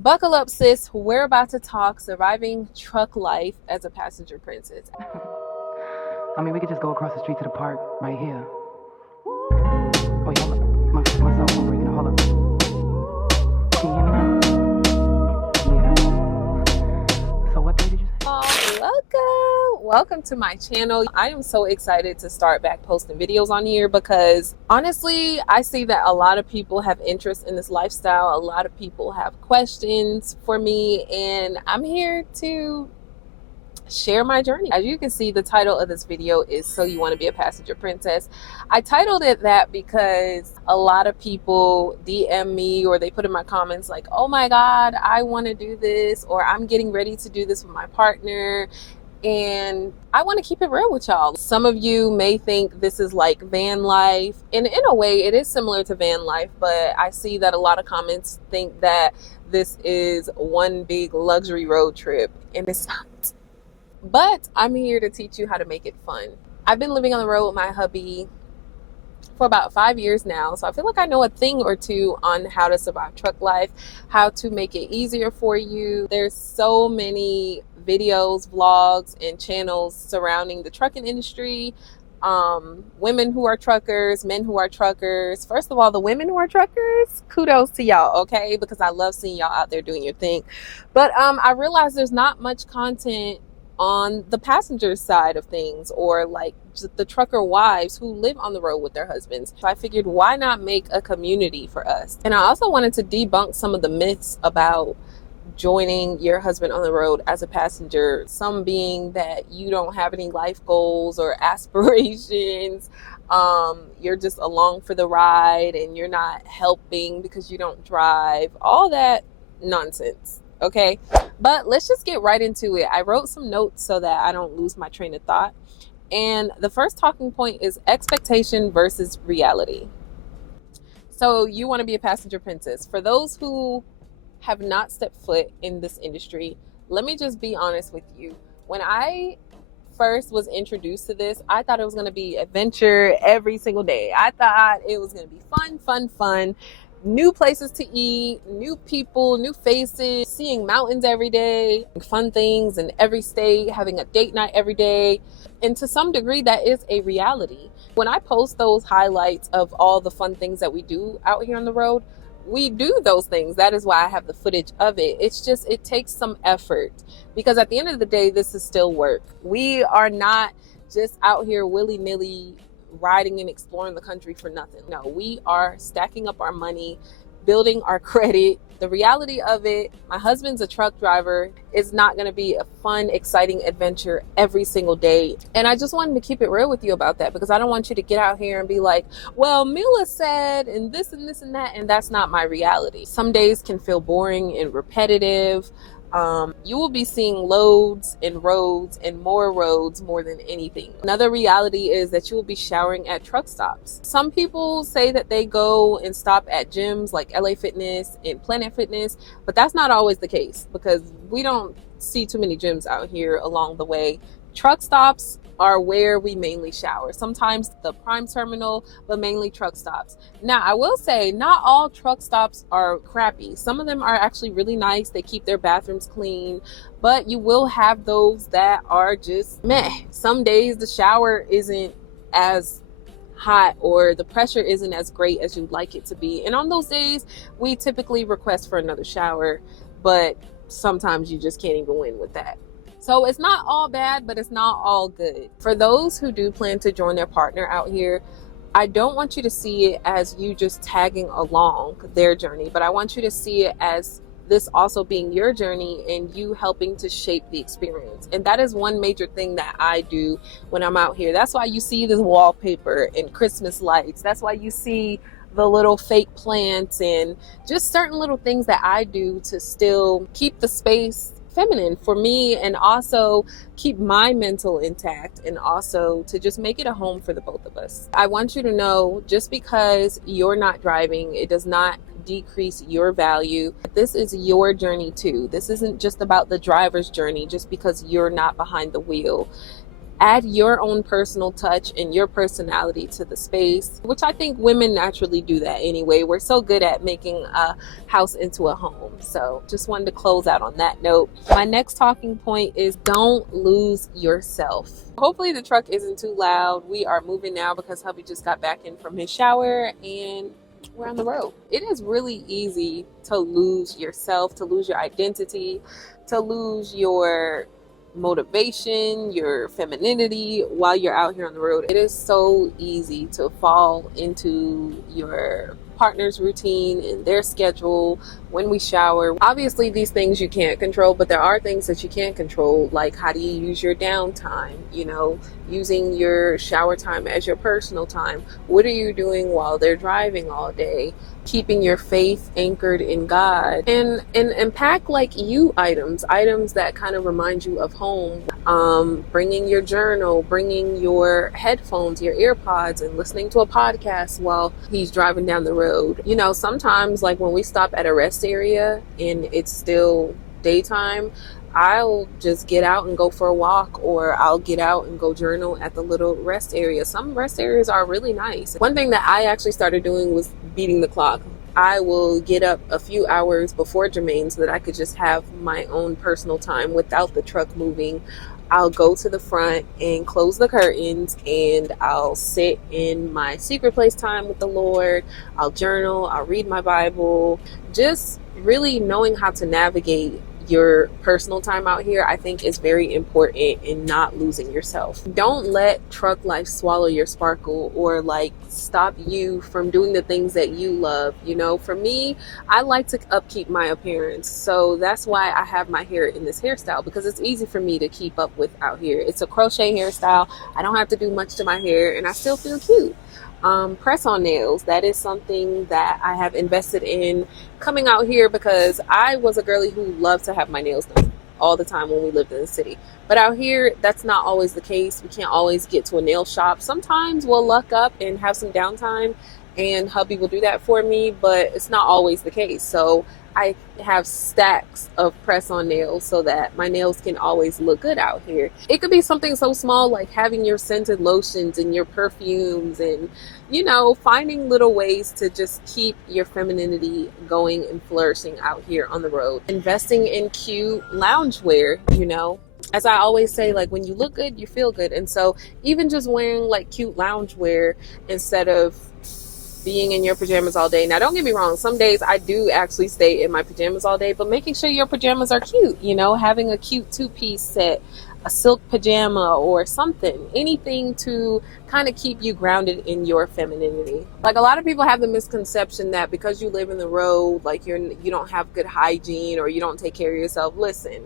Buckle up, sis. We're about to talk surviving truck life as a passenger princess. I mean, we could just go across the street to the park right here. Oh, yeah, hold up. My cell phone ringing. Hold up. Can you hear me now? Yeah. So what day did you say? Welcome to my channel. I am so excited to start back posting videos on here because honestly, I see that a lot of people have interest in this lifestyle. A lot of people have questions for me, and I'm here to share my journey. As you can see, the title of this video is So You Want to Be a Passenger Princess. I titled it that because a lot of people DM me or they put in my comments like, oh my God, I want to do this, or I'm getting ready to do this with my partner. And I want to keep it real with y'all. Some of you may think this is like van life, and in a way it is similar to van life, but I see that a lot of comments think that this is one big luxury road trip, and it's not. But I'm here to teach you how to make it fun. I've been living on the road with my hubby for about 5 years now, so I feel like I know a thing or two on how to survive truck life, how to make it easier for you. There's so many videos, vlogs, and channels surrounding the trucking industry. Women who are truckers, men who are truckers. First of all, the women who are truckers, kudos to y'all, okay? Because I love seeing y'all out there doing your thing. But I realize there's not much content on the passenger side of things, or like the trucker wives who live on the road with their husbands. So I figured, why not make a community for us? And I also wanted to debunk some of the myths about joining your husband on the road as a passenger, some being that you don't have any life goals or aspirations, you're just along for the ride and you're not helping because you don't drive, all that nonsense. Okay, but let's just get right into it. I wrote some notes so that I don't lose my train of thought. And the first talking point is expectation versus reality. So you want to be a passenger princess. For those who have not stepped foot in this industry, let me just be honest with you. When I first was introduced to this, I thought it was going to be adventure every single day. I thought it was going to be fun. New places to eat, new people, new faces, seeing mountains every day, fun things in every state, having a date night every day. And to some degree, that is a reality. When I post those highlights of all the fun things that we do out here on the road, we do those things. That is why I have the footage of it. It's just, it takes some effort, because at the end of the day, this is still work. We are not just out here willy-nilly riding and exploring the country for nothing. No, we are stacking up our money, building our credit. The reality of it, my husband's a truck driver. It's not going to be a fun, exciting adventure every single day. And I just wanted to keep it real with you about that, because I don't want you to get out here and be like, well, Mila said, and this and this and that. And that's not my reality. Some days can feel boring and repetitive. You will be seeing loads and roads and more roads more than anything. Another reality is that you will be showering at truck stops. Some people say that they go and stop at gyms like LA Fitness and Planet Fitness, but that's not always the case, because we don't see too many gyms out here along the way. Truck stops are where we mainly shower. Sometimes the Prime Terminal, but mainly truck stops. Now, I will say not all truck stops are crappy. Some of them are actually really nice. They keep their bathrooms clean, but you will have those that are just meh. Some days the shower isn't as hot or the pressure isn't as great as you'd like it to be. And on those days, we typically request for another shower, but sometimes you just can't even win with that. So it's not all bad, but it's not all good. For those who do plan to join their partner out here, I don't want you to see it as you just tagging along their journey, but I want you to see it as this also being your journey and you helping to shape the experience. And that is one major thing that I do when I'm out here. That's why you see this wallpaper and Christmas lights. That's why you see the little fake plants and just certain little things that I do to still keep the space feminine for me, and also keep my mental intact, and also to just make it a home for the both of us. I want you to know, just because you're not driving, it does not decrease your value. This is your journey too. This isn't just about the driver's journey just because you're not behind the wheel. Add your own personal touch and your personality to the space, which I think women naturally do that anyway. We're so good at making a house into a home. So just wanted to close out on that note. My next talking point is don't lose yourself. Hopefully the truck isn't too loud. We are moving now because hubby just got back in from his shower and we're on the road. It is really easy to lose yourself, to lose your identity, to lose your motivation, your femininity while you're out here on the road. It is so easy to fall into your partner's routine and their schedule when we shower. Obviously these things you can't control, but there are things that you can control, like how do you use your downtime, using your shower time as your personal time. What are you doing while they're driving all day? Keeping your faith anchored in God, and pack like you items that kind of remind you of home. Bringing your journal, bringing your headphones, your earpods, and listening to a podcast while he's driving down the road. Sometimes like when we stop at a rest area and it's still daytime, I'll just get out and go for a walk, or I'll get out and go journal at the little rest area. Some rest areas are really nice. One thing that I actually started doing was beating the clock. I will get up a few hours before Jermaine so that I could just have my own personal time without the truck moving. I'll go to the front and close the curtains, and I'll sit in my secret place time with the Lord. I'll journal, I'll read my Bible. Just really knowing how to navigate your personal time out here, I think, is very important in not losing yourself. Don't let truck life swallow your sparkle or like stop you from doing the things that you love. For me, I like to upkeep my appearance, so that's why I have my hair in this hairstyle, because it's easy for me to keep up with out here. It's a crochet hairstyle. I don't have to do much to my hair and I still feel cute. Press on nails, that is something that I have invested in coming out here, because I was a girly who loved to have my nails done all the time when we lived in the city. But out here, that's not always the case. We can't always get to a nail shop. Sometimes we'll luck up and have some downtime and hubby will do that for me, but it's not always the case. So I have stacks of press-on nails so that my nails can always look good out here. It could be something so small like having your scented lotions and your perfumes and, finding little ways to just keep your femininity going and flourishing out here on the road. Investing in cute loungewear, As I always say, like when you look good, you feel good. And so even just wearing like cute loungewear instead of being in your pajamas all day. Now, don't get me wrong. Some days I do actually stay in my pajamas all day, but making sure your pajamas are cute, having a cute two-piece set, a silk pajama or something, anything to kind of keep you grounded in your femininity. Like a lot of people have the misconception that because you live in the road, like you don't have good hygiene or you don't take care of yourself. Listen,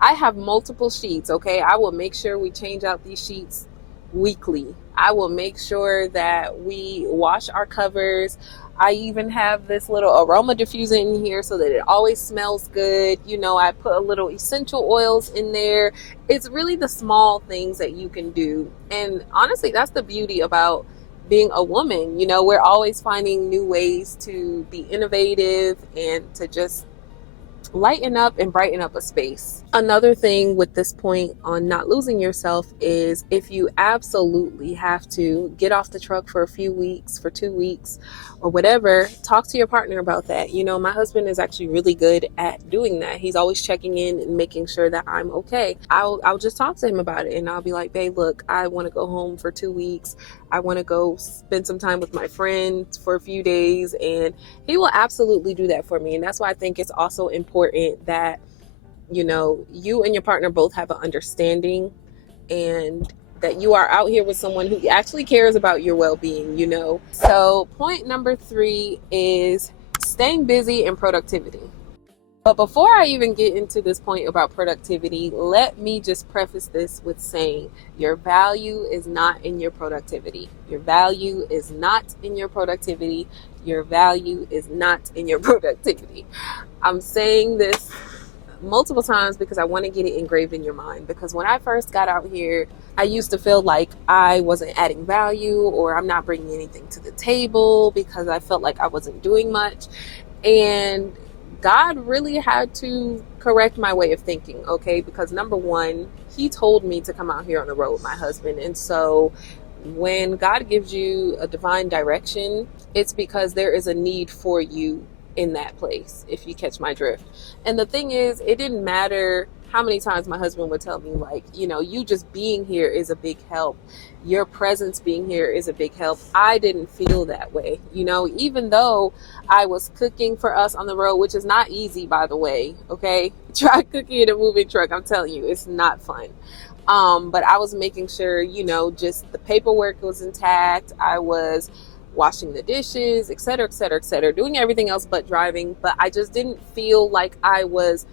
I have multiple sheets, okay? I will make sure we change out these sheets weekly. I will make sure that we wash our covers. I even have this little aroma diffuser in here so that it always smells good. I put a little essential oils in there. It's really the small things that you can do. And honestly, that's the beauty about being a woman. We're always finding new ways to be innovative and to just lighten up and brighten up a space. Another thing with this point on not losing yourself is if you absolutely have to get off the truck for a few weeks, for 2 weeks or whatever, talk to your partner about that. My husband is actually really good at doing that. He's always checking in and making sure that I'm okay. I'll just talk to him about it and I'll be like, babe, look, I want to go home for 2 weeks. I want to go spend some time with my friends for a few days, and he will absolutely do that for me. And that's why I think it's also important that you and your partner both have an understanding and that you are out here with someone who actually cares about your well-being. So point number 3 is staying busy and productivity. But before I even get into this point about productivity, let me just preface this with saying your value is not in your productivity. Your value is not in your productivity. Your value is not in your productivity. I'm saying this multiple times because I want to get it engraved in your mind. Because when I first got out here, I used to feel like I wasn't adding value or I'm not bringing anything to the table because I felt like I wasn't doing much. And God really had to correct my way of thinking, okay? Because number one, he told me to come out here on the road with my husband. And so when God gives you a divine direction, it's because there is a need for you in that place, if you catch my drift. And the thing is, it didn't matter how many times my husband would tell me, like, you know, you just being here is a big help. Your presence being here is a big help. I didn't feel that way, you know, even though I was cooking for us on the road, which is not easy, by the way, okay? Try cooking in a moving truck. I'm telling you, it's not fun. But I was making sure, you know, just the paperwork was intact. I was washing the dishes, et cetera, et cetera, et cetera, doing everything else but driving. But I just didn't feel like I was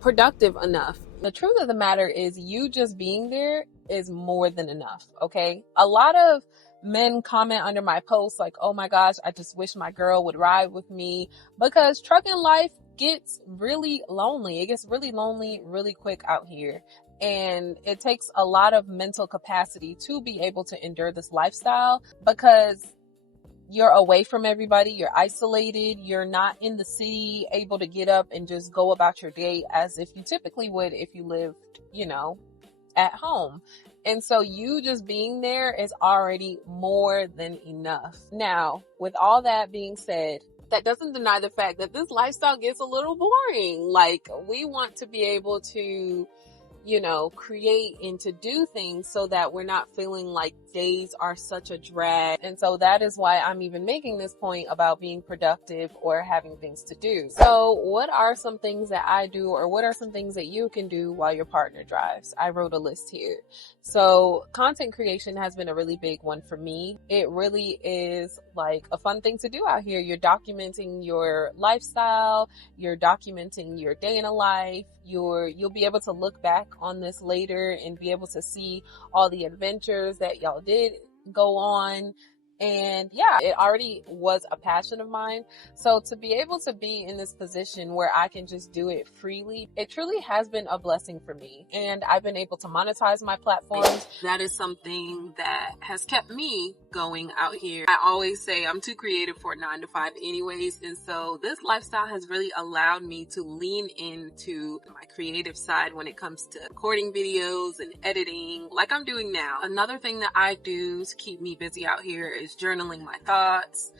productive enough. The truth of the matter is, you just being there is more than enough, okay? A lot of men comment under my posts like, oh my gosh, I just wish my girl would ride with me, because trucking life gets really lonely. It gets really lonely really quick out here. And it takes a lot of mental capacity to be able to endure this lifestyle, because you're away from everybody, you're isolated, you're not in the city able to get up and just go about your day as if you typically would if you lived, you know, at home. And so you just being there is already more than enough. Now, with all that being said, that doesn't deny the fact that this lifestyle gets a little boring. Like, we want to be able to, you know, create and to do things so that we're not feeling like days are such a drag. And so that is why I'm even making this point about being productive or having things to do. So what are some things that I do, or what are some things that you can do while your partner drives? I wrote a list here. So content creation has been a really big one for me. It really is like a fun thing to do out here. You're documenting your lifestyle, you're documenting your day in a life, you'll be able to look back on this later and be able to see all the adventures that y'all did go on. And yeah, it already was a passion of mine. So to be able to be in this position where I can just do it freely, it truly has been a blessing for me. And I've been able to monetize my platforms. That is something that has kept me going out here. I always say I'm too creative for a 9-to-5 anyways. And so this lifestyle has really allowed me to lean into my creative side when it comes to recording videos and editing like I'm doing now. Another thing that I do to keep me busy out here is journaling my thoughts.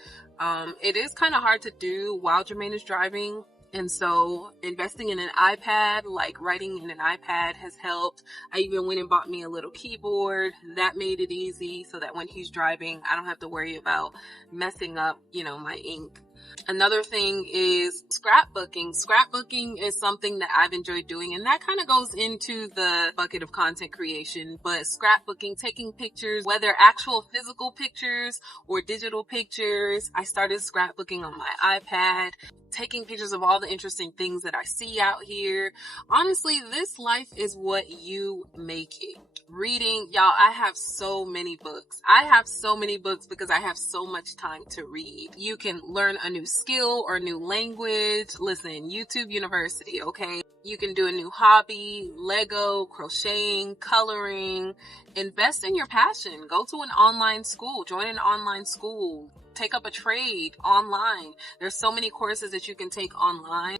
It is kind of hard to do while Jermaine is driving. And so investing in an iPad, like writing in an iPad, has helped. I even went and bought me a little keyboard. That made it easy so that when he's driving, I don't have to worry about messing up, you know, my ink. Another thing is scrapbooking. Scrapbooking is something that I've enjoyed doing, and that kind of goes into the bucket of content creation. But scrapbooking, taking pictures, whether actual physical pictures or digital pictures. I started scrapbooking on my iPad, taking pictures of all the interesting things that I see out here. Honestly, this life is what you make it. Reading, y'all, I have so many books. I have so many books because I have so much time to read. You can learn a new skill or new language. Listen, YouTube University, okay? You can do a new hobby, Lego, crocheting, coloring. Invest in your passion. Go to an online school. Join an online school. Take up a trade online. There's so many courses that you can take online.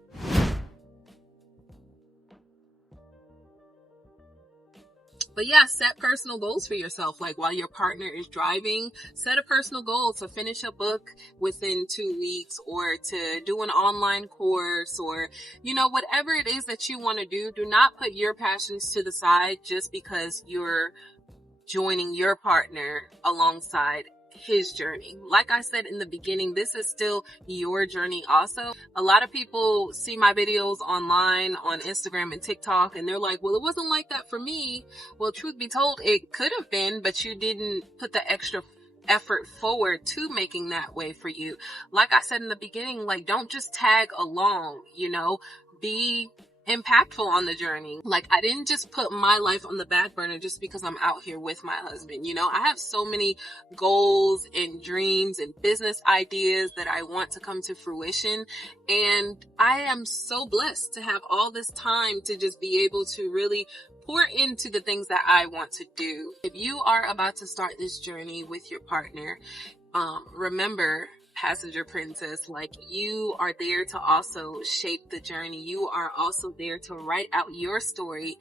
But yeah, set personal goals for yourself. Like while your partner is driving, set a personal goal to finish a book within 2 weeks, or to do an online course, or, you know, whatever it is that you want to do. Do not put your passions to the side just because you're joining your partner alongside his journey. Like I said in the beginning, this is still your journey also. A lot of people see my videos online on Instagram and TikTok, and they're like, well, it wasn't like that for me. Well, truth be told, it could have been, but you didn't put the extra effort forward to making that way for you. Like I said in the beginning, like, don't just tag along, you know, be impactful on the journey. Like, I didn't just put my life on the back burner just because I'm out here with my husband. You know, I have so many goals and dreams and business ideas that I want to come to fruition. And I am so blessed to have all this time to just be able to really pour into the things that I want to do. If you are about to start this journey with your partner, remember, passenger princess. Like, you are there to also shape the journey. You are also there to write out your story,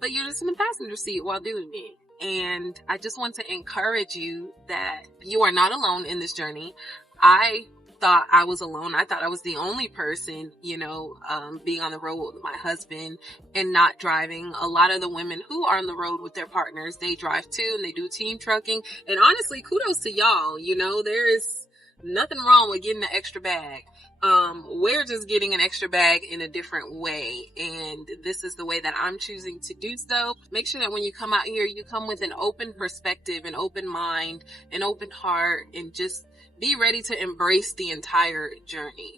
but you're just in the passenger seat while doing it. And I just want to encourage you that you are not alone in this journey. I thought I was alone. I thought I was the only person, being on the road with my husband and not driving. A lot of the women who are on the road with their partners, they drive too, and they do team trucking. And honestly, kudos to y'all. There is nothing wrong with getting an extra bag. We're just getting an extra bag in a different way. And this is the way that I'm choosing to do so. Make sure that when you come out here, you come with an open perspective, an open mind, an open heart, and just be ready to embrace the entire journey.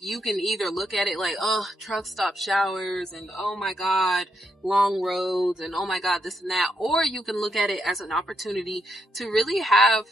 You can either look at it like, oh, truck stop showers, and oh my God, long roads, and oh my God, this and that. Or you can look at it as an opportunity to really have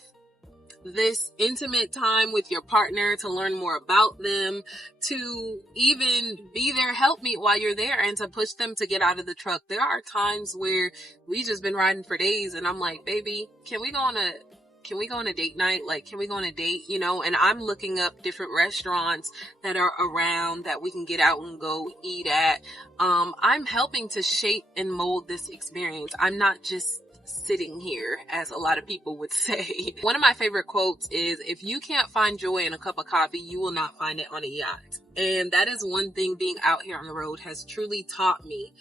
this intimate time with your partner, to learn more about them, to even be their helpmeet while you're there, and to push them to get out of the truck. There are times where we just been riding for days and I'm like, baby, can we go on a date night? Like, can we go on a date? And I'm looking up different restaurants that are around that we can get out and go eat at. I'm helping to shape and mold this experience. I'm not just sitting here, as a lot of people would say. One of my favorite quotes is, if you can't find joy in a cup of coffee, you will not find it on a yacht. And that is one thing being out here on the road has truly taught me,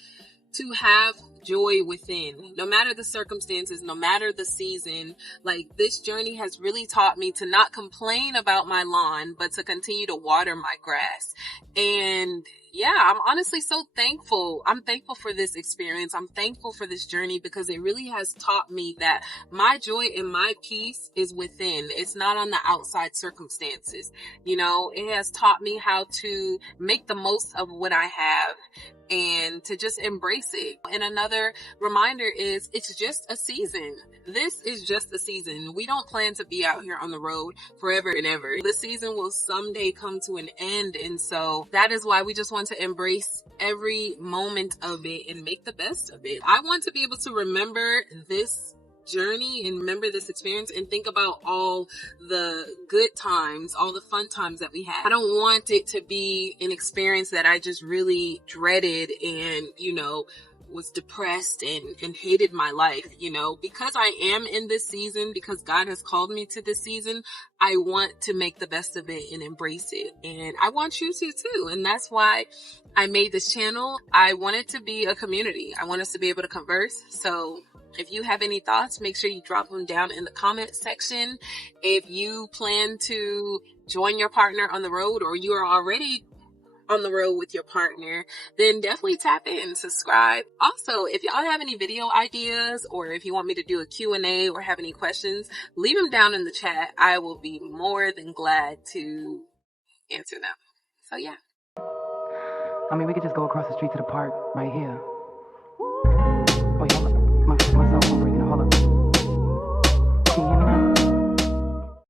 to have joy within, no matter the circumstances, no matter the season. Like, this journey has really taught me to not complain about my lawn, but to continue to water my grass. And yeah, I'm honestly so thankful. I'm thankful for this experience. I'm thankful for this journey, because it really has taught me that my joy and my peace is within. It's not on the outside circumstances. It has taught me how to make the most of what I have and to just embrace it. And another reminder is, it's just a season. This is just a season. We don't plan to be out here on the road forever and ever. The season will someday come to an end. And so that is why we just want to embrace every moment of it and make the best of it. I want to be able to remember this journey and remember this experience and think about all the good times, all the fun times that we had. I don't want it to be an experience that I just really dreaded and, was depressed and hated my life, because I am in this season, because God has called me to this season. I want to make the best of it and embrace it. And I want you to too. And that's why I made this channel. I want it to be a community. I want us to be able to converse. So if you have any thoughts, make sure you drop them down in the comment section. If you plan to join your partner on the road, or you are already on the road with your partner, then definitely tap in, subscribe. Also, if y'all have any video ideas, or if you want me to do a Q&A or have any questions, leave them down in the chat. I will be more than glad to answer them. So yeah. We could just go across the street to the park right here.